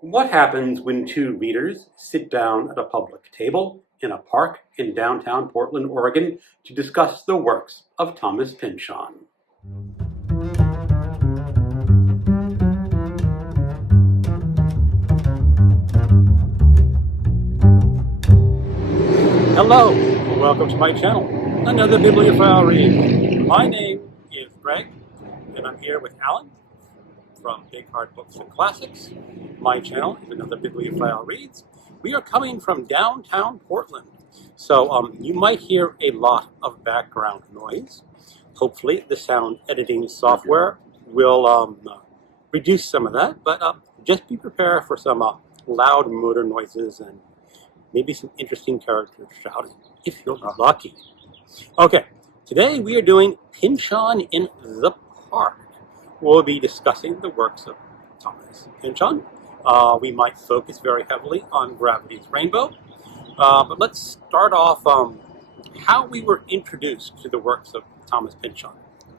What happens when two readers sit down at a public table in a park in downtown Portland, Oregon, to discuss the works of Thomas Pynchon? Hello, welcome to my channel, another bibliophile read. My name is Greg, and I'm here with Alan from Big Hard Books and Classics. My channel is another bibliophile reads. We are coming from downtown Portland, so you might hear a lot of background noise. Hopefully the sound editing software will reduce some of that, but just be prepared for some loud motor noises and maybe some interesting characters shouting, if you're lucky. Okay, today we are doing Pynchon in the Park. We'll be discussing the works of Thomas Pynchon. We might focus very heavily on Gravity's Rainbow, but let's start off how we were introduced to the works of Thomas Pynchon.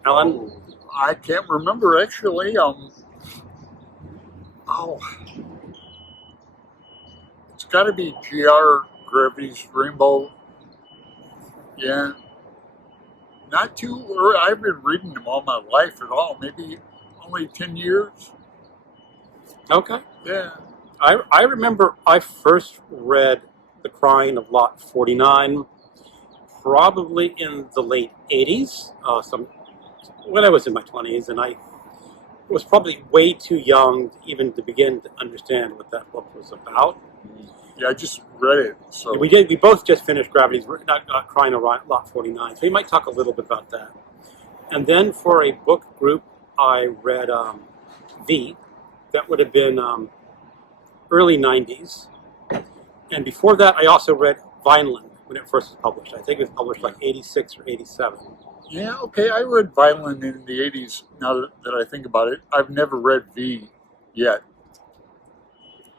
Alan? I can't remember actually. It's got to be G.R. Gravity's Rainbow. Yeah, not too early. I've been reading them all my life at all. Maybe only 10 years. Okay. Yeah. I remember I first read The Crying of Lot 49 probably in the late 80s, when I was in my 20s, and I was probably way too young even to begin to understand what that book was about. Yeah, I just read it. So We both just finished Crying of Lot 49, so we might talk a little bit about that. And then for a book group, I read V. That would have been early 90s. And before that, I also read Vineland when it first was published. I think it was published like 86 or 87. yeah, okay. I read Vineland in the 80s. Now that I think about it, I've never read V yet.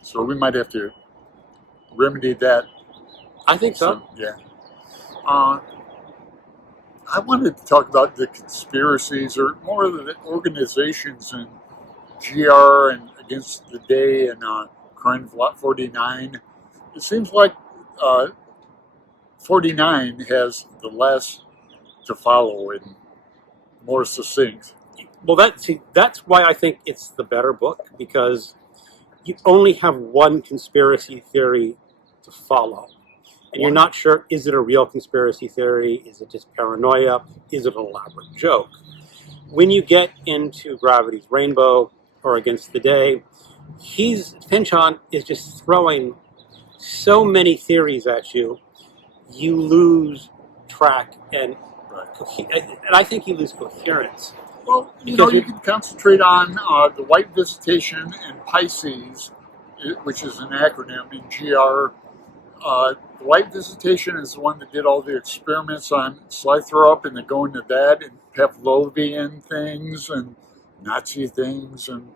So we might have to remedy that. I think so. Yeah. I wanted to talk about the conspiracies, or more of the organizations in GR and Against the Day and Crying of Lot 49. It seems like 49 has the less to follow and more succinct. Well, that's why I think it's the better book, because you only have one conspiracy theory to follow. And you're not sure, is it a real conspiracy theory? Is it just paranoia? Is it an elaborate joke? When you get into Gravity's Rainbow or Against the Day, Pynchon is just throwing so many theories at you, you lose track and I think you lose coherence. Well, you can concentrate on the White Visitation and Pisces, which is an acronym in GR. The White Visitation is the one that did all the experiments on Slythrop, and they go into that and Pavlovian things and Nazi things and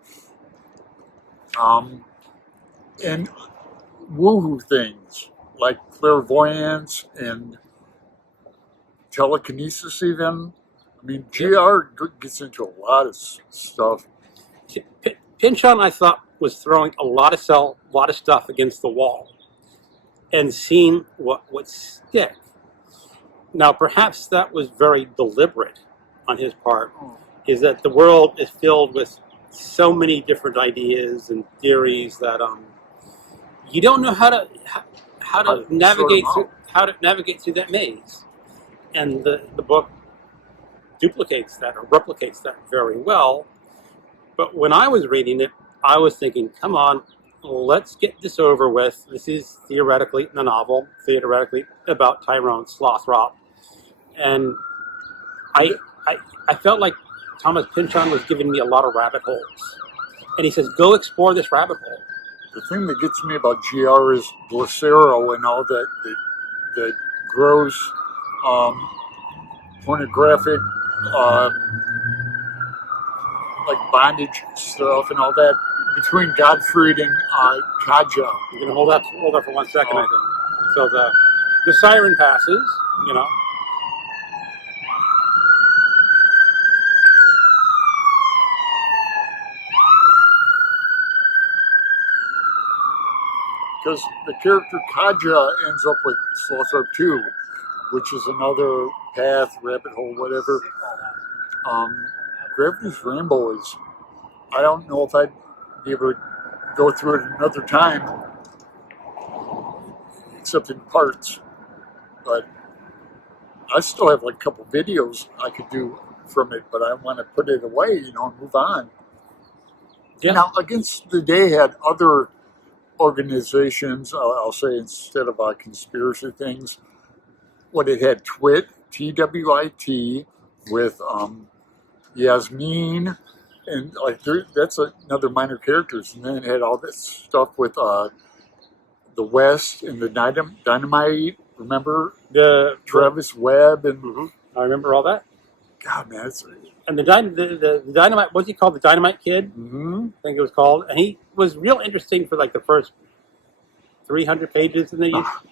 woohoo things like clairvoyance and telekinesis even. I mean, GR gets into a lot of stuff. Pynchon, I thought, was throwing a lot of stuff against the wall and seeing what would stick. Now, perhaps that was very deliberate on his part, is that the world is filled with so many different ideas and theories that you don't know how to navigate through that maze. And the book duplicates that or replicates that very well. But when I was reading it, I was thinking, come on, let's get this over with. This is theoretically a novel, theoretically about Tyrone Slothrop. And I felt like Thomas Pynchon was giving me a lot of rabbit holes. And he says, go explore this rabbit hole. The thing that gets me about GR is Glacero and all that gross, pornographic, like bondage stuff and all that between Gottfried and Kaja. You're gonna hold that for 1 second, I think. So the siren passes, because the character Kaja ends up with Slothrop too, which is another path, rabbit hole, whatever. Gravity's Ramble is, I don't know if I'd be able to go through it another time, except in parts. But I still have like a couple videos I could do from it, but I want to put it away, and move on. Yeah. Now, Against the Day had other organizations, I'll say instead of conspiracy things, it had TWIT, TWIT, with Yasmin, and that's another minor characters. And then it had all this stuff with the West and the Dynamite. Remember The Travis Webb and I remember all that. God, man, And the Dynamite, what's he called? The Dynamite Kid, I think it was called. And he was real interesting for like the first 300 pages, and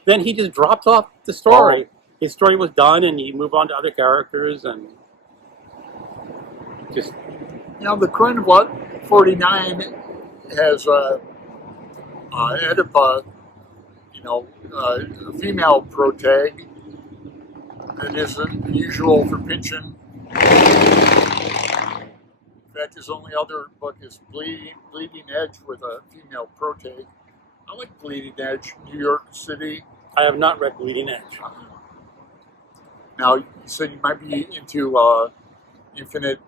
then he just dropped off the story. His story was done, and you move on to other characters, and just the Coin of What 49 has Oedipa, a female protag. That isn't usual for Pynchon. In fact, his only other book is Bleeding Edge with a female protag. I like Bleeding Edge, New York City. I have not read Bleeding Edge. Now, you said you might be into Infinite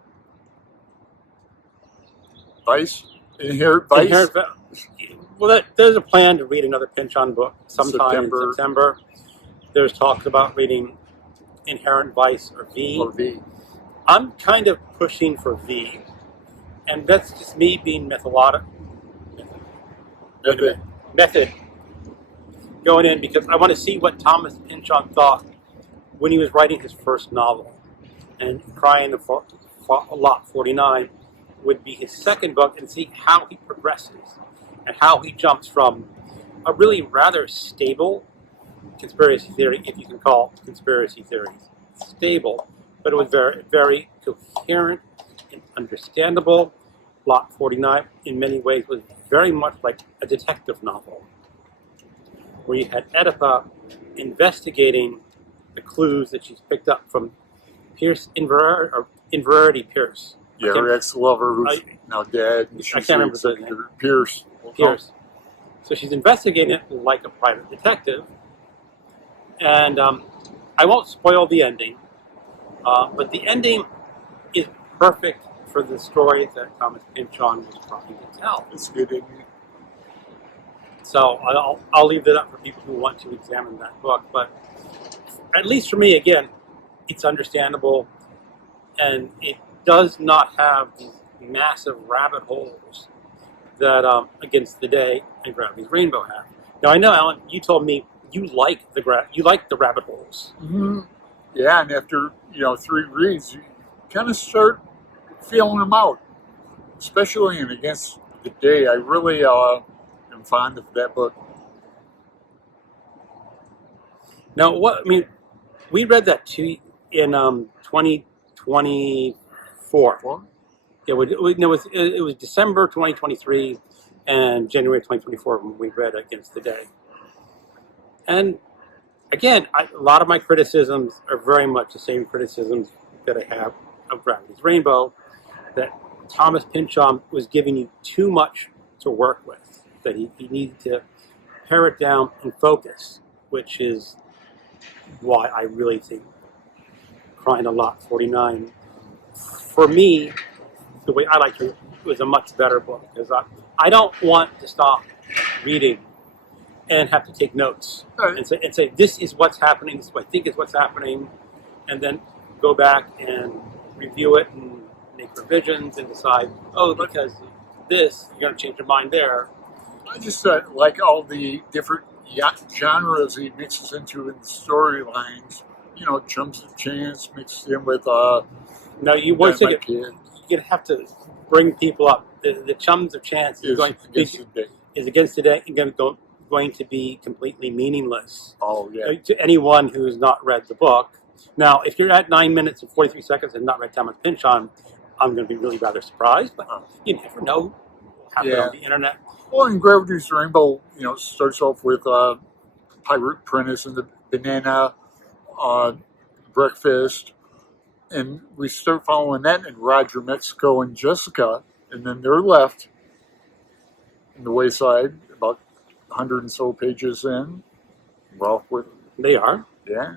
Vice? Inherent Vice? Well, there's a plan to read another Pynchon book sometime in September. There's talks about reading Inherent Vice or V. Or V. I'm kind of pushing for V. And that's just me being method going in, because I want to see what Thomas Pynchon thought when he was writing his first novel. And Crying the Lot 49 would be his second book, and see how he progresses and how he jumps from a really rather stable conspiracy theory, if you can call conspiracy theories stable, but it was very, very coherent and understandable. Lot 49, in many ways, was very much like a detective novel, where you had Oedipa investigating the clues that she's picked up from Pierce Inverarity Pierce. Yeah, her ex-lover who's now dead. And she's I can't remember the name. Pierce. Pierce. So she's investigating it like a private detective. And I won't spoil the ending, but the ending is perfect for the story that Thomas Pynchon was trying to tell. It's good ending. So I'll leave that up for people who want to examine that book. But at least for me, again, it's understandable, and it does not have these massive rabbit holes that Against the Day and Gravity's Rainbow have. Now, I know, Alan, you told me you like the rabbit holes. Mm-hmm. Yeah, and after 3 reads, you kind of start feeling them out, especially in Against the Day. I really am fond of that book. Now, we read that too in 2024. Yeah, it was December 2023 and January 2024 when we read Against the Day. And again, a lot of my criticisms are very much the same criticisms that I have of Gravity's Rainbow, that Thomas Pynchon was giving you too much to work with, that he needed to pare it down and focus, which is why I really think Crying a Lot 49, for me, the way I like it, was a much better book, because I don't want to stop reading and have to take notes and say this is what's happening, this is what I think is what's happening, and then go back and review it and make revisions and decide, because this, you're going to change your mind there. I just like all the different genres he mixes into in the storylines. Chums of Chance mixed in with Now, you're going to have to bring people up. The Chums of Chance is Against the Day going to be completely meaningless. Oh, yeah. To anyone who's not read the book. Now, if you're at 9 minutes and 43 seconds and not read Thomas Pynchon, I'm going to be really rather surprised, but you never know what happens on the internet. Well, in Gravity's Rainbow, starts off with Pirate Princess and the banana breakfast, and we start following that in Roger, Mexico, and Jessica, and then they're left in the wayside about 100 and so pages in. Well, with They are. yeah,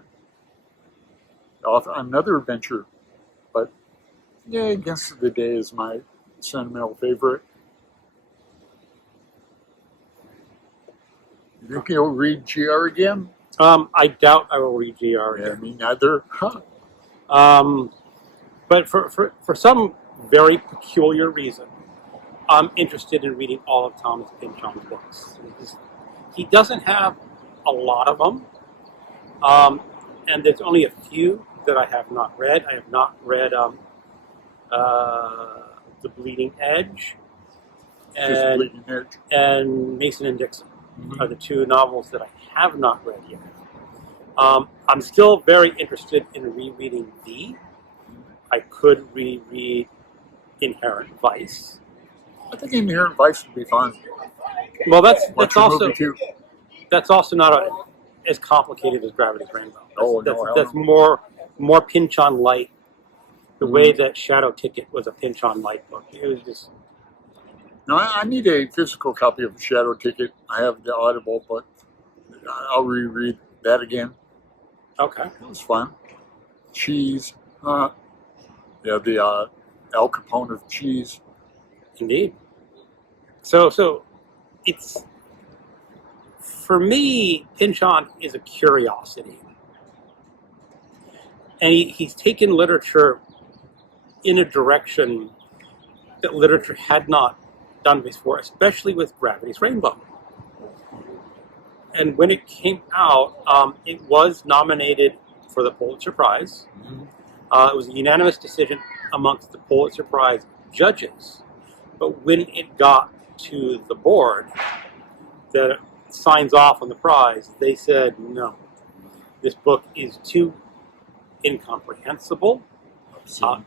off on another adventure, but yeah, Against the Day is my sentimental favorite. You think you'll read GR again? I doubt I will read GR Yeah, again. me neither. Huh. But for some very peculiar reason, I'm interested in reading all of Thomas Pynchon's books. He doesn't have a lot of them, and there's only a few that I have not read. I have not read The Bleeding Edge Just and, Bleeding Edge. and Mason and Dixon are the two novels that I have not read yet. I'm still very interested in rereading V. I could reread Inherent Vice. I think Inherent Vice would be fun. Well, that's Watch the also movie too. that's also not as complicated as Gravity's Rainbow. Oh, That's, no, that's, I that's don't more Pynchon light. The way that Shadow Ticket was a Pynchon light book. It was just No, I need a physical copy of Shadow Ticket. I have the Audible, but I'll reread that again. okay. It was fun. Cheese. Yeah, the Al Capone of cheese. Indeed. So it's for me, Pynchon is a curiosity. And he's taken literature in a direction that literature had not done before, especially with Gravity's Rainbow. And when it came out, it was nominated for the Pulitzer Prize. It was a unanimous decision amongst the Pulitzer Prize judges. But when it got to the board that signs off on the prize, they said, no, this book is too incomprehensible.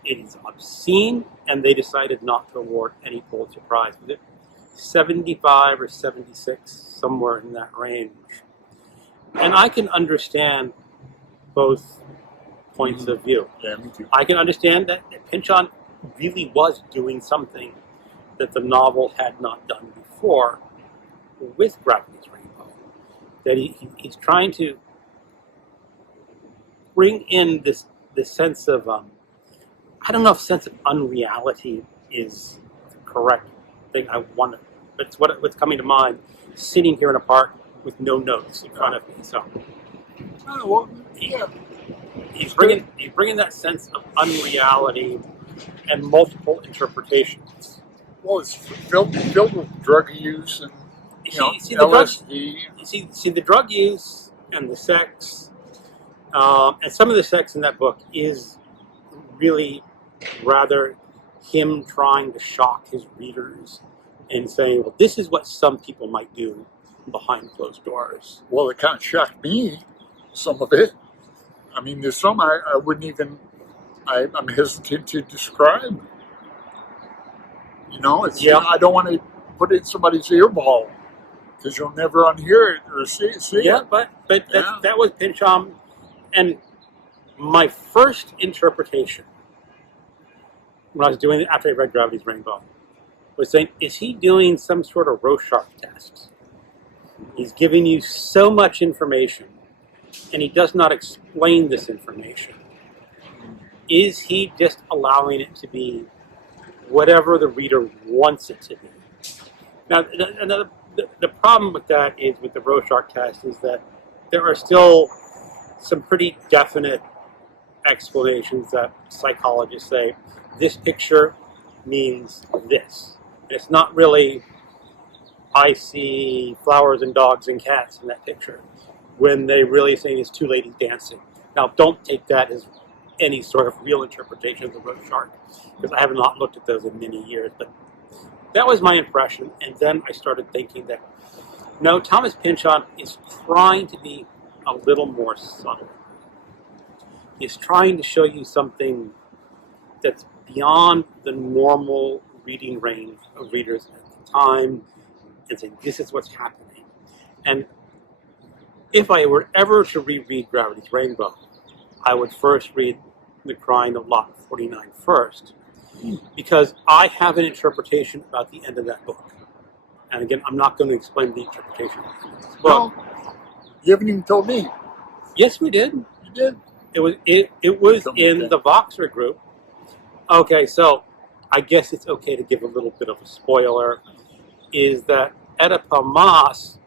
It is obscene, and they decided not to award any Pulitzer Prize. Was it 75 or 76, somewhere in that range? And I can understand both points of view. Yeah, me too. I can understand that Pynchon really was doing something that the novel had not done before with Gravity's Rainbow. That he's trying to bring in this sense of, I don't know if sense of unreality is the correct thing I want to, but it's what's coming to mind, sitting here in a park with no notes in front of me. So Oh, well, yeah. he's bringing that sense of unreality and multiple interpretations. Well, it's filled with drug use and You see the drugs, LSD. you see the drug use and the sex, and some of the sex in that book is really rather him trying to shock his readers and saying, well, this is what some people might do behind closed doors. Well, it kind of shocked me, some of it. I mean, there's some I wouldn't even, I'm hesitant to describe. It's Yeah. I don't want to put it in somebody's earball because you'll never unhear it or see Yeah, it. but Yeah. that was Pynchon. And my first interpretation, when I was doing it after I read Gravity's Rainbow, was saying, is he doing some sort of Rorschach test? He's giving you so much information, and he does not explain this information. Is he just allowing it to be whatever the reader wants it to be? Now, the problem with that is, with the Rorschach test, is that there are still some pretty definite explanations that psychologists say, this picture means this. And it's not really, I see flowers and dogs and cats in that picture, when they really saying it's two ladies dancing. Now, don't take that as any sort of real interpretation of the Rorschach, because I have not looked at those in many years, but that was my impression. And then I started thinking that, no, Thomas Pynchon is trying to be a little more subtle. He's trying to show you something that's beyond the normal reading range of readers at the time, and say, this is what's happening. And if I were ever to reread Gravity's Rainbow, I would first read The Crying of Lot 49 first, because I have an interpretation about the end of that book. And again, I'm not going to explain the interpretation of this book. Well, you haven't even told me. Yes, we did. You did? It was in the Voxer group. Okay, so I guess it's okay to give a little bit of a spoiler, is that Oedipa Maas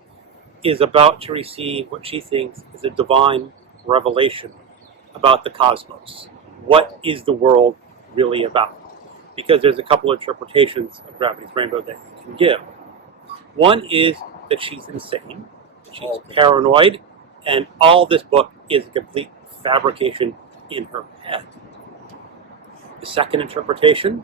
is about to receive what she thinks is a divine revelation about the cosmos. What is the world really about? Because there's a couple of interpretations of Gravity's Rainbow that you can give. One is that she's insane, she's paranoid, and all this book is a complete fabrication in her head. The second interpretation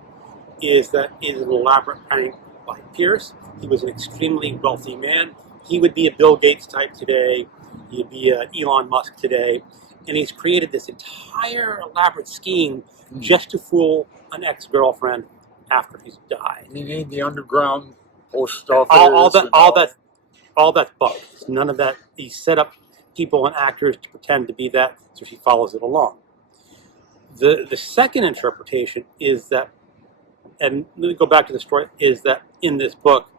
is that it is an elaborate prank by Pierce. He was an extremely wealthy man. He would be a Bill Gates type today. He'd be a Elon Musk today. And he's created this entire elaborate scheme just to fool an ex-girlfriend after he's died. You need the underground post office. All that's bugs. None of that. He set up people and actors to pretend to be that, so she follows it along. The second interpretation is that, and let me go back to the story, is that in this book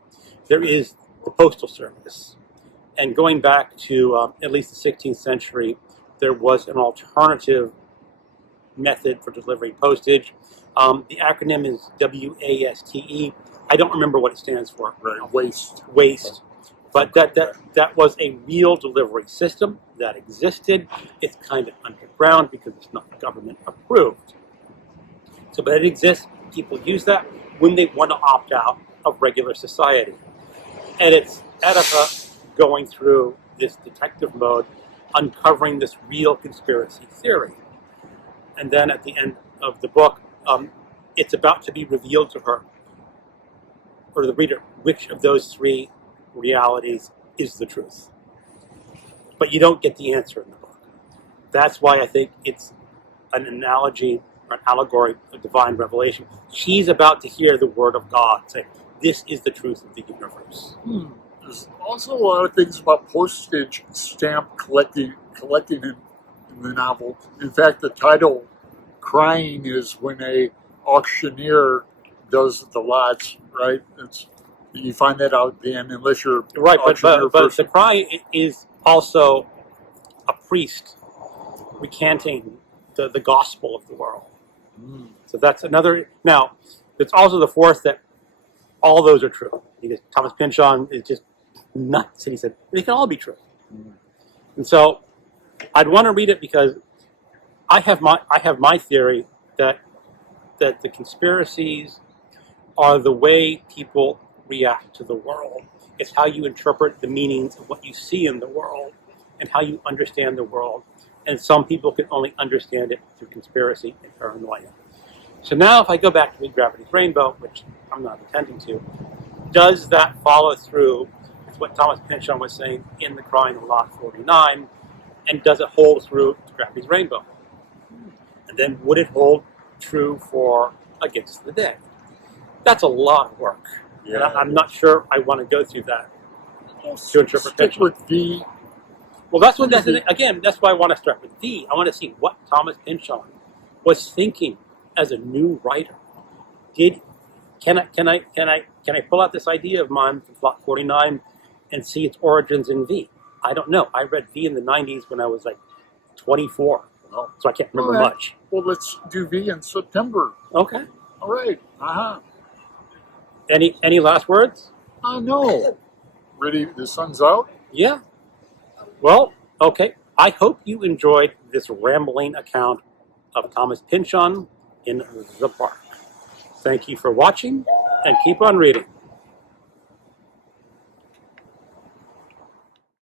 there is the Postal Service. And going back to at least the 16th century, there was an alternative method for delivering postage. The acronym is WASTE. I don't remember what it stands for. Right, waste. But that was a real delivery system that existed. It's kind of underground because it's not government approved. So, but it exists. People use that when they want to opt out of regular society. And it's Oedipa going through this detective mode, uncovering this real conspiracy theory. And then at the end of the book, it's about to be revealed to her, or the reader, which of those three realities is the truth. But you don't get the answer in the book. That's why I think it's an analogy or an allegory of divine revelation. She's about to hear the word of God say, this is the truth of the universe. There's also a lot of things about postage stamp collecting in the novel. In fact, the title, Crying, is when a auctioneer does the lots, right? You find that out at the end, unless you're right. But the cry is also a priest recanting the gospel of the world. So that's another. Now, it's also the fourth that all those are true. Because Thomas Pynchon is just nuts, and he said they can all be true. And so, I'd want to read it because I have my theory that the conspiracies are the way people react to the world. It's how you interpret the meanings of what you see in the world and how you understand the world. And some people can only understand it through conspiracy and paranoia. So now if I go back to read Gravity's Rainbow, which I'm not intending to, does that follow through with what Thomas Pynchon was saying in The Crying of Lot 49? And does it hold through to Gravity's Rainbow? And then would it hold true for Against the Day? That's a lot of work. Yeah. And I'm not sure I want to go through that to interpretation. Stick with V. Well, that's why I want to start with V. I want to see what Thomas Pynchon was thinking as a new writer. Can I pull out this idea of mine from Plot 49 and see its origins in V? I don't know. I read V in the 90s when I was like 24, so I can't remember much. Well, let's do V in September. Okay. All right. Any last words? No. Ready? The sun's out? Yeah. Well, okay. I hope you enjoyed this rambling account of Thomas Pynchon in the park. Thank you for watching, and keep on reading.